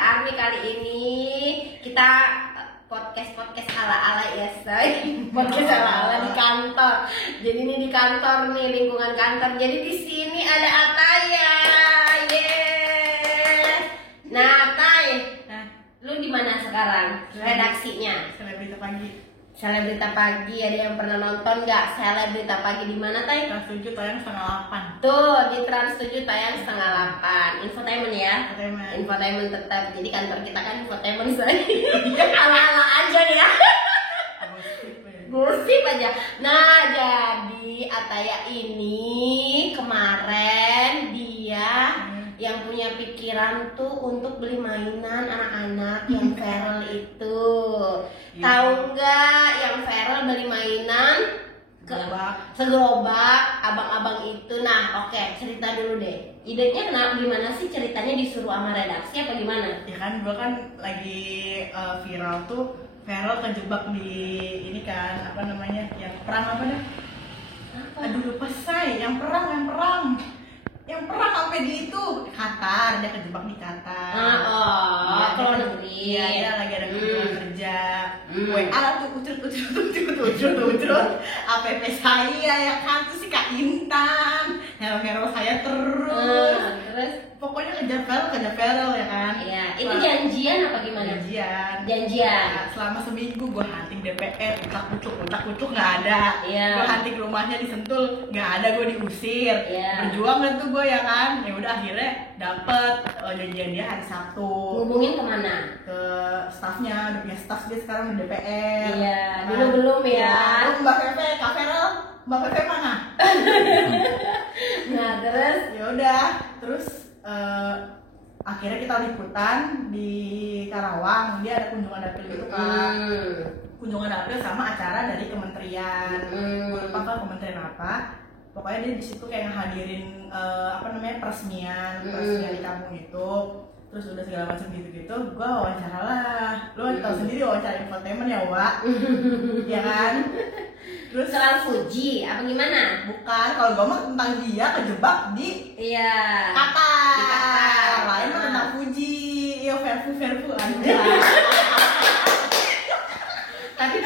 Army kali ini kita podcast ala-ala ya say. Podcast ala-ala di kantor. Jadi ini di kantor nih, lingkungan kantor. Jadi di sini ada Ataya. Yes. Nah, Tay. Lu di mana sekarang? Redaksinya? Selebrita Pagi, ada yang pernah nonton nggak Selebrita Pagi di mana, Tay? Trans 7 tayang setengah 8. Tuh, di Trans 7 tayang setengah 8. Infotainment ya? Infotainment Tetap. Jadi kantor kita kan infotainment say. Ala-ala aja ya. Gosip aja. Nah, jadi Ataya ini kemarin dia yang punya pikiran tuh untuk beli mainan anak-anak yang feral itu. Tahu nggak yang feral beli mainan segerobak abang-abang itu. Nah, oke, cerita dulu deh. Idenya kenapa, gimana sih ceritanya, disuruh sama redaksi apa gimana? Ya kan, gua kan lagi viral tuh, feral kejebak di ini kan, apa namanya, yang perang apa dah? Aduh lupa say, yang perang sampai di itu Qatar, dia kejebak di Qatar. Kalau negeri. Iya, dia lagi ada kunjungan kerja. WA tuh ucut. APP saya ya kan tuh si Kak Intan, hero saya terus. Pokoknya kejar viral ya kan. Iya, itu janjian apa gimana? Janjian. Selama seminggu gue hunting DPR, utak-ucuk nggak ada. Iya. Gue hunting rumahnya di Sentul, nggak ada, gue diusir. Iya. Berjuang kan tuh gue ya kan. Ya udah akhirnya dapet janjian dia hari Sabtu. Hubungin kemana? Ke stafnya, udah punya staf dia sekarang di DPR. Iya, dulu belum ya. Mbak Pepe, Kak Feral, Mbak Pepe mana? Nah, terus? Ya udah, terus akhirnya kita liputan di Karawang. Dia ada kunjungan dapil gitu kan. Kunjungan dapil sama acara dari kementerian. Gue lupa kan kementerian apa. Pokoknya dia di situ kayak ngehadirin apa namanya, peresmian di kampung itu. Terus udah segala macam gitu-gitu, gue wawancara lah. Lu tau sendiri wawancara infotainment ya, Wak. Ya kan? Terus soal Fuji apa gimana? Bukan, kalau gue mah tentang dia kejebak di Qatar. Di Qatar. Lain mah tentang Fuji. Yo, Verfu Tapi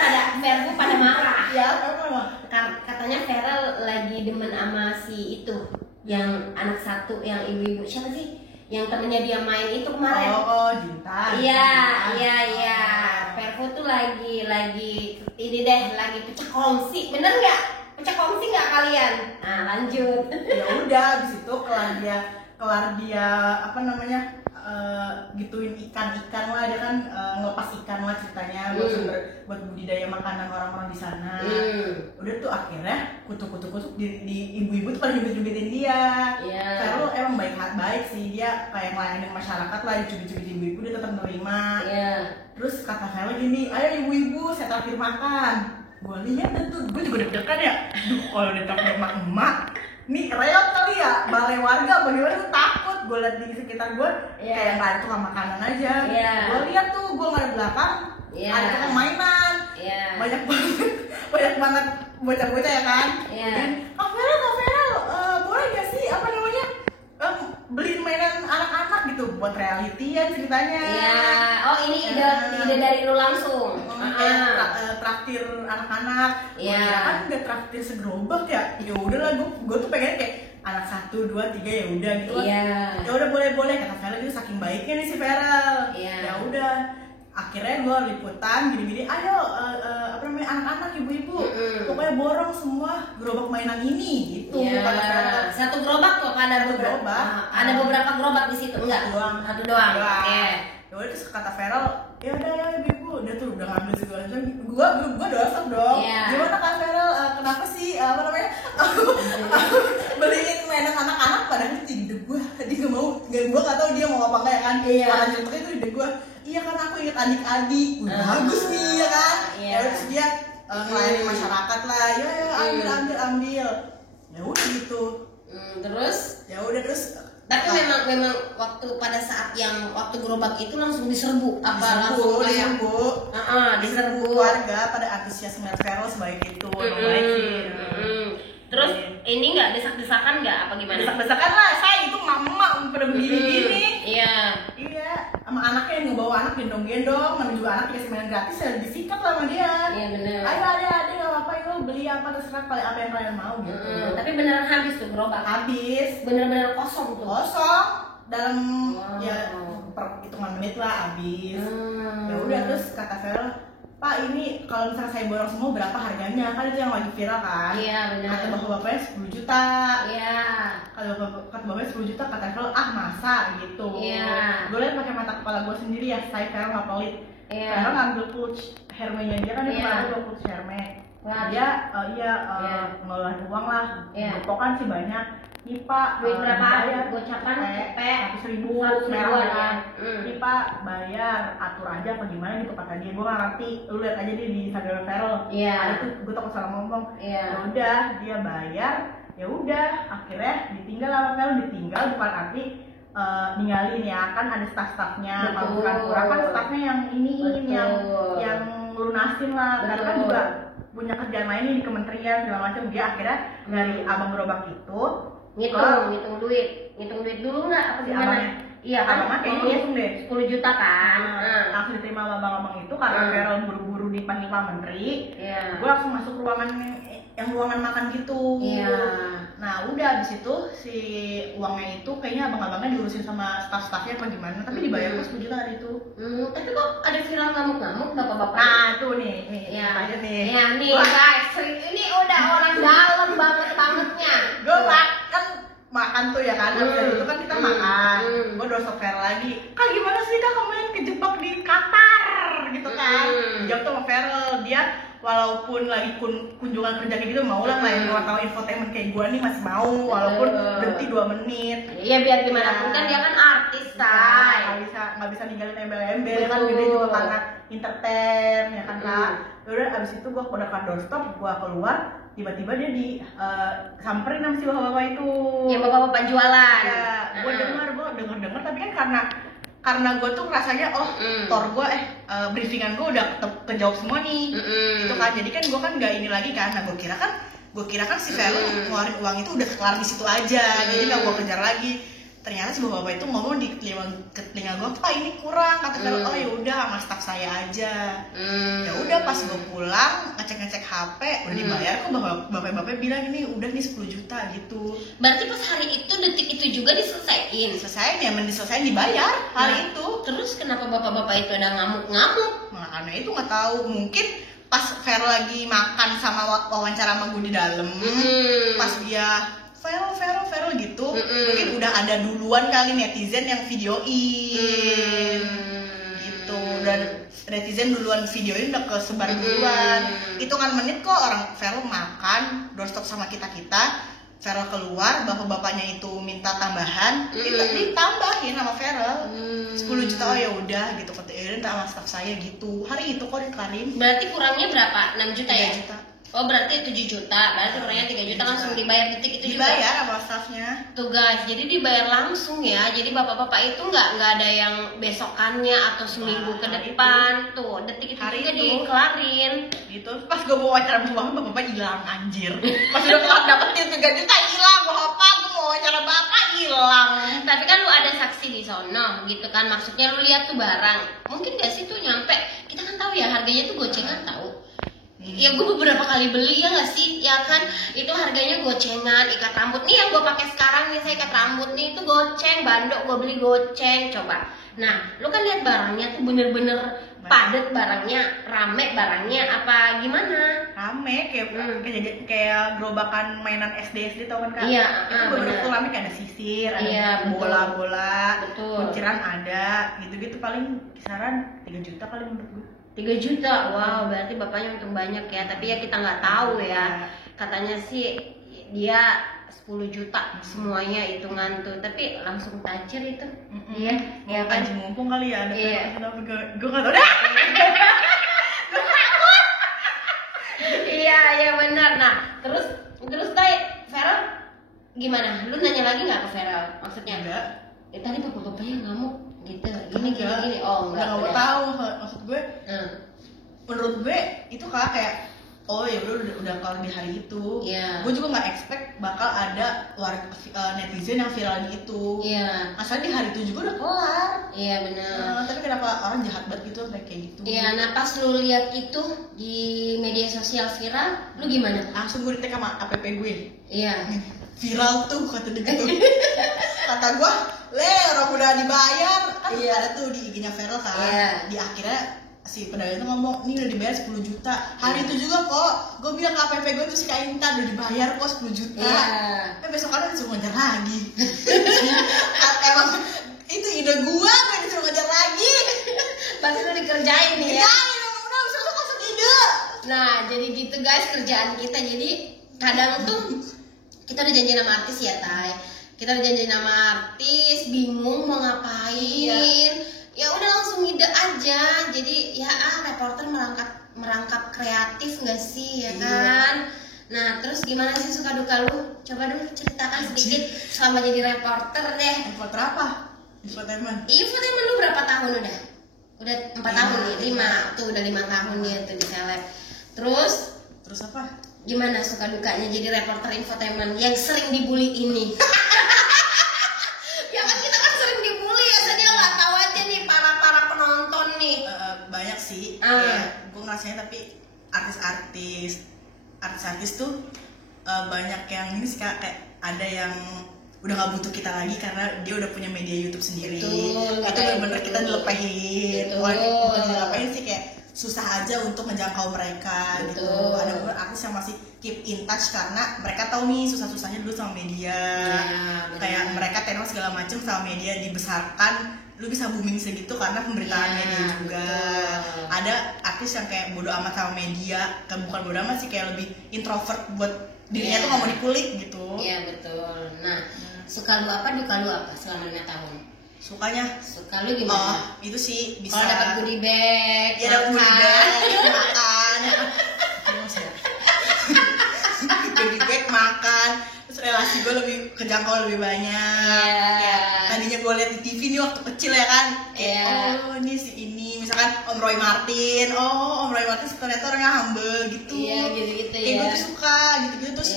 Verfu pada marah. Ya, apa? Katanya Feral lagi demen sama si itu, yang anak satu, yang ibu-ibu siapa sih? Yang temennya dia main itu kemarin. Jintan. Iya. Verfu tuh lagi ini deh, lagi pecah kongsi. Bener nggak? Pecah kongsi nggak kalian? Nah, lanjut. Ya udah, abis itu kelar dia apa namanya, gituin ikan lah, dia kan ngelepas ikan lah ceritanya buat budidaya makanan orang-orang di sana. Udah tuh akhirnya kutuk di ibu-ibu tuh pada nyubit-nyubitin dia. Karena lo emang baik sih, dia kayak ngelayanin masyarakat lah, dicubit-cubit ibu-ibu dia tetap nerima. Terus kata saya gini, ayo ibu-ibu saya traktir makan. Gue lihat tuh, gue juga deg-degan ya. Duh, kalau ditraktir emak nih reot kali ya, balai warga bagaimana, tuh takut. Gue liat di sekitar gue kayak nggak ada tukang makanan aja. Gue lihat tuh, gue nggak di belakang ada tukang mainan. Banyak banget bocah-bocah ya kan. Kak Feral, boleh gak sih apa namanya, beliin mainan anak-anak gitu buat realitian ceritanya. Oh, ini ide dari lu langsung. Traktir anak-anak. Kan udah traktir segerobak ya. Ya udahlah, gue tuh pengen kayak anak 1, 2, 3 ya udah gitu kan. Ya udah boleh kata Feral itu, saking baiknya nih si Feral. Ya udah, akhirnya gue liputan gini-gini, ayo apa namanya, anak-anak, ibu-ibu, pokoknya borong semua gerobak mainan ini gitu. Satu gerobak kok, ada beberapa. Ada beberapa gerobak di situ enggak? Satu doang. Ya udah, terus kata Feral, ya udah ya ibu, dia tuh udah ngambil segala macam. Gue dosa dong. Gimana Kak Feral, kenapa sih apa namanya beliin mainan anak-anak, padahal itu ide gue. Dia nggak mau, gue nggak tahu dia mau apa enggak ya kan. Karena ceritanya itu ide gue. Iya kan, aku ingat adik-adik. Bagus nih ya kan. Ya terus dia melayani masyarakat lah. Ya ambil. Ya udah gitu. Terus? Ya udah terus. Tapi memang waktu pada saat yang waktu gerobak itu langsung diserbu apa diserbu warga pada antusias ngeliat Feral sebaik itu. Terus ini nggak desak-desakan nggak apa gimana? Desak-desakan lah, saya itu mama pada begini-gini. Iya. Sama anaknya anak gendong-gendong, namanya juga anak dikasih mainan gratis ya disikat lah sama dia. Iya bener. Ayo adik nggak apa-apa, lo beli apa terserah kalian apa yang kalian mau gitu. Tapi beneran habis tuh gerobak. Habis, Bener-bener kosong tuh. kosong dalam ya hitungan menit lah habis. Ya udah terus kata Vero, Pak ini kalau misalnya saya borong semua berapa harganya? Kan itu yang lagi viral kan? Iya benar. Kata bapak-bapaknya 10 juta. Iya. Kata bapaknya 10 juta, kata Vero masa gitu. Iya. Gue liat pakai mata kepala gue sendiri ya, saya Vero nggak pelit. Iya. Vero ngambil clutch Hermenya dia kan dia Iya. kemarin 2 clutch Herme. Wah. Dia Iya. ngeluarin uang lah. Iya. Bepokan sih banyak. Nih Pak, Duit berapa? bayar Gocapan cepet 100.000 100.000 merah. ya. Nih Pak, bayar, atur aja apa gimana gitu kata dia. Gue gak ngerti, lu lihat aja dia di Instagram Vero. Iya. Ada tuh, gue takut salah ngomong. Iya. Ya udah, dia bayar, ya udah, akhirnya ditinggal sama Vero, ditinggal bukan arti ninggalin ya, kan ada staff-staffnya. Kalau bukan kurang kan staffnya yang ini yang lunasin lah. Karena kan juga punya kerjaan lain nih di kementerian segala macam. Dia akhirnya dari abang gerobak itu ngitung duit dulu nggak apa si gimana? abangnya. Iya kan? Abangnya kayaknya langsung deh 10 juta kan? langsung diterima sama abang-abang itu karena Vero buru-buru dipanggil Pak Menteri. Iya. Gue langsung masuk ruangan yang ruangan makan gitu. Iya. Nah udah abis itu si uangnya itu kayaknya abang-abangnya diurusin sama staff-staffnya apa gimana, tapi dibayar gue 10 juta hari itu. Tapi kok ada viral ngamuk-ngamuk bapak-bapak? Nah tuh nih ya. aja nih. Ya nih guys, ini udah orang dalam bangetnya. Gue makan tuh ya kan, abis itu kan kita makan. Gue dosa Vero lagi, Kak gimana sih Kak kemarin kejebak di Qatar gitu kan. Jawab tuh sama Vero, dia walaupun lagi kunjungan kerja kayak gitu mau lah yang wartawan infotainment kayak gue nih masih mau walaupun berhenti 2 menit. Iya biar gimana pun kan dia kan artis say. Nggak bisa ninggalin embel-embel kan, gede juga karena entertain ya kan Kak. Udah abis itu gue udah ke doorstop, gue keluar, tiba-tiba dia samperin sama si bapak-bapak itu. Ya bapak-bapak jualan. Ya, gue denger tapi kan karena gue tuh rasanya tor gue briefingan gue udah kejawab semua nih. Gitu kan, jadi kan gue kan nggak ini lagi kan. Nah gue kira kan si Vero ngeluarin uang itu udah kelar di situ aja, jadi nggak gue kejar lagi. Ternyata si bapak itu ngomong di telinga gue, Pak ini kurang, kata Vero. Oh ya udah sama staff saya aja. Ya udah pas gue pulang ngecek HP udah dibayar kok, bapak bilang ini udah nih 10 juta gitu. Berarti pas hari itu detik itu juga diselesaikan. Selesai ya, diselesain dibayar hari itu. Terus kenapa bapak-bapak itu ada ngamuk-ngamuk? Nah, karena itu nggak tahu, mungkin pas Vero lagi makan sama wawancara sama gue di dalam, pas dia Vero gitu, mungkin udah ada duluan kali netizen yang videoin gitu, dan netizen duluan videoin udah kesebar duluan. Hitungan menit kok orang Vero makan doorstop sama kita Vero keluar, bapak-bapaknya itu minta tambahan, ditambahin sama Vero 10 juta. Oh ya udah gitu, kata Erin sama staff saya gitu. Hari itu kok dikelarin. Berarti kurangnya berapa? 6 juta ya? 3 juta. Oh berarti 7 juta, berarti kurangnya 3 juta langsung dibayar detik itu juga? Dibayar sama staffnya. Tuh guys, jadi dibayar langsung ya. Jadi bapak-bapak itu nggak ada yang besokannya atau seminggu ke depan. Tuh detik itu juga dikelarin. Gitu, pas gue mau wawancara bapak hilang anjir. Pas udah kelar dapetin 3 juta hilang, bapak gue mau wawancara bapak hilang. Tapi kan lu ada saksi di sono gitu kan, maksudnya lu lihat tuh barang. Mungkin gak sih tuh nyampe, kita kan tahu ya harganya tuh gocengan tahu. Ya gue beberapa kali beli ya nggak sih, ya kan itu harganya gocengan. Ikat rambut nih yang gue pakai sekarang nih, saya ikat rambut nih itu goceng, bandok gue beli goceng, coba. Nah lu kan lihat barangnya tuh bener-bener padet barangnya, rame barangnya apa gimana? Rame kayak gerobakan mainan SD tau kan Kak? Iya, itu bener-bener rame, kayak ada sisir, ada bola-bola, kunciran ada, gitu-gitu. Paling kisaran 3 juta kali menurut gue. 3 juta, wow, berarti bapaknya untung banyak ya. Tapi ya kita nggak tahu ya. Katanya sih dia 10 juta semuanya hitungan tuh, tapi langsung tajir itu. Iya, ya kan? Anjing mumpung kali ya ada. Iya. Gue nggak tahu dah. Iya benar. Nah, terus Tay, Vero gimana? Lu nanya lagi nggak ke Vero? Maksudnya? Enggak. Tadi bapak-bapaknya ngamuk gitu. Gini. Oh, enggak. Nggak mau tahu, maksud gue. Menurut gue itu kayak oh ya udah kelar di hari itu. Iya. Gue juga nggak expect bakal ada netizen yang viralin itu. Iya. Asal di hari itu juga udah kelar. Iya benar. Tapi kenapa orang jahat banget gitu sampai kayak gitu? Iya, nah pas lu lihat itu di media sosial viral, lu gimana? Langsung gue di-tag sama app gue. Iya. Viral tuh kata dia gitu. Kata gue, orang udah dibayar kan. Iya. Ada tuh di IG-nya Viral kan. Iya. Di akhirnya si pedagang itu ngomong, ini udah dibayar 10 juta. Hari itu juga kok, gue bilang ke app gue tuh si Kak Intan udah dibayar kok 10 juta. Iya. Besok kalian disuruh ngejar lagi. Emang itu ide gue disuruh ngejar lagi. Berarti lu dikerjain nih ya. Udah bisa lu masuk ide. Nah, jadi gitu guys kerjaan kita. Jadi kadang tuh kita udah janjian sama artis ya, Tay. Kita udah janjian sama artis, bingung mau ngapain. Ya udah langsung ide aja. Jadi ya reporter merangkap kreatif nggak sih ya kan? Nah, terus gimana sih suka duka lu? Coba dulu ceritakan sedikit selama jadi reporter deh. Reporter apa? Infotainment. Infotainment lu berapa tahun udah? Udah 4 tahun nih, 5. Tuh udah 5 tahun nih tuh di seleb. Terus apa? gimana suka dukanya jadi reporter infotainment yang sering dibully ini? Ya kan kita kan sering dibully ya, saya nggak tahu aja nih para penonton nih. Banyak sih. Ya, gue ngerasanya tapi artis tuh banyak yang ini sih kayak ada yang udah nggak butuh kita lagi karena dia udah punya media YouTube sendiri. Betul, itu bener-bener kita dilepehin. Bukan dilepehin sih, kayak susah aja untuk menjangkau mereka. Betul. Gitu. Ada beberapa artis yang masih keep in touch karena mereka tahu nih susah-susahnya dulu sama media. Ya, kayak mereka tenor segala macam sama media dibesarkan, lu bisa booming segitu karena pemberitaan media juga. Betul. Ada artis yang kayak bodo amat sama media, bukan bodo amat sih, kayak lebih introvert buat dirinya tuh nggak mau dikulik gitu. Iya betul. Nah, suka lu apa, duka lu apa selama 5 tahun? Suka lu gimana? itu sih bisa. Kalau dapat goodie bag, ya dapat goodie bag, makan. Goodie bag, makan. Terus relasi gue lebih kejangkau lebih banyak. Ya, tadinya gue lihat di TV nih waktu kecil ya kan. Kayak, ini si ini, misalkan Om Roy Martin. Om Roy Martin ternyata orangnya humble gitu. Iya, gitu-gitu ya. Kayak gue tuh suka gitu-gitu. Terus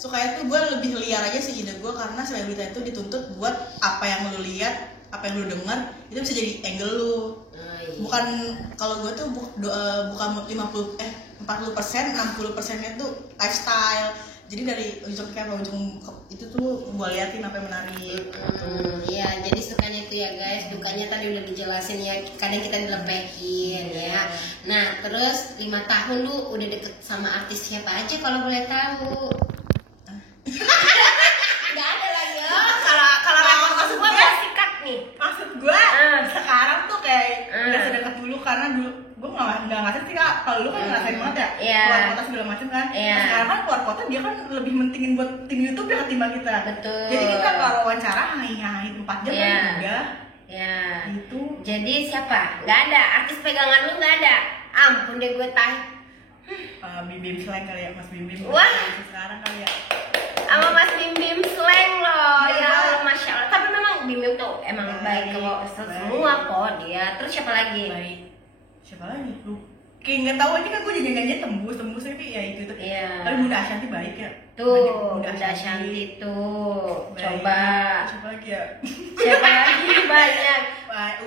sukanya tuh gue lebih liar aja sih ide gue, karena selebriti itu dituntut buat apa yang lu lihat, apa yang lu dengar itu bisa jadi angle lu. Bukan, kalau gue tuh bukan 40%, 60%-nya tuh lifestyle. Jadi dari ujung kayak ujung itu tuh gue liatin apa yang menarik. Iya, jadi sukanya itu ya guys, dukanya tadi udah dijelasin ya. Kadang kita dilepehin ya. Nah, terus 5 tahun lu udah deket sama artis siapa aja kalau boleh tahu? Nggak ada lagi ya. Kalau maksud gue sikat nih. Maksud gue sekarang tuh kayak udah sedekat dulu, karena dulu gue nggak ngasih sih Kak. Kalau lu kan ngerasain banget ya, keluar kota segala macam kan. Nah, sekarang kan keluar kota dia kan lebih mentingin buat tim YouTube ya ketimbang kita. Betul. Jadi kita kalau wawancara hai 4 jam kan juga. Ya. Itu. Jadi siapa? Nggak ada artis pegangan lu, nggak ada. Ampun deh gue Bim Bim Slang kali ya, Mas Bim Bim. Wah. Sekarang kali ya. Sama Mas Bim Bim Slang loh. Ya Allah, Masya Allah. Tapi memang Bim Bim tuh emang baik ke semua kok dia. Terus siapa lagi? Baik. Siapa lagi? Lu kayak nggak tahu aja kan, gue jangan-jangan tembus tapi ya itu. Iya. Tapi Bunda Ashanti baik ya. Tuh, Bunda Ashanti tuh. Baik. Coba. Siapa lagi ya? Siapa lagi banyak.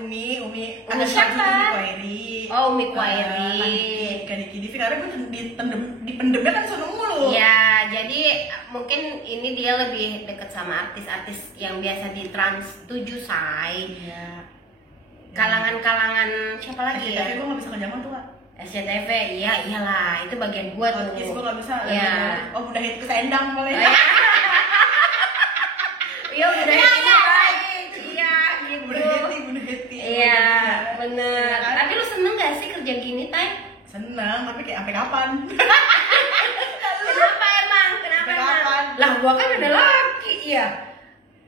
Umi Umi siapa? Umi Kwairi. Oh, Umi Kwairi. Kadiki karena gue dipendemnya kan sono mulu. Ya, jadi mungkin ini dia lebih deket sama artis-artis yang biasa di Trans 7 say. Iya. Kalangan siapa lagi ya? SCTV gue nggak bisa kejangan tuh Kak. SCTV, iya iyalah, itu bagian gua tuh. Podcast gue nggak bisa. Iya. Udah hit ke Sendang boleh. Iya udah baik. Iya gitu. Bunda Heti. Iya bener. Tapi lu seneng gak sih kerja gini, Tay? Seneng, tapi kayak sampai kapan? Kenapa emang? Lah gua kan udah laki ya.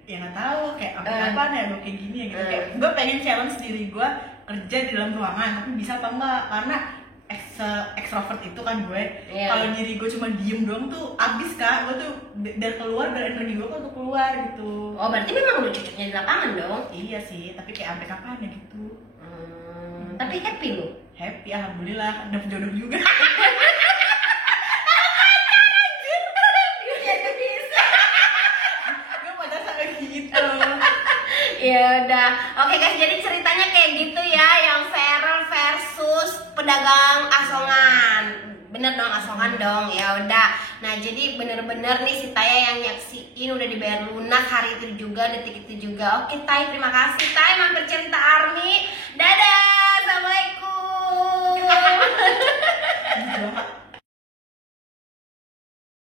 Ya nggak tahu, kayak sampai kapan ya gue kayak gini ya gitu. Kayak gue pengen challenge diri gue kerja di dalam ruangan, tapi bisa apa enggak? Karena extrovert itu kan gue. Kalau diri gue cuma diem doang tuh abis Kak. Gue tuh dari energi gue tuh keluar gitu. Oh berarti memang lu cocoknya di lapangan dong? Iya sih, tapi kayak sampai kapan ya gitu. Tapi happy lu? Happy, alhamdulillah, dapet jodoh juga. Ya udah, oke guys, jadi ceritanya kayak gitu ya, yang Feral versus pedagang asongan. Bener dong, asongan dong. Ya udah. Nah, jadi bener-bener nih si Taya yang nyaksiin udah dibayar lunak hari itu juga, detik itu juga. Oke, Tay, terima kasih Tay mampir cerita Army. Dadah.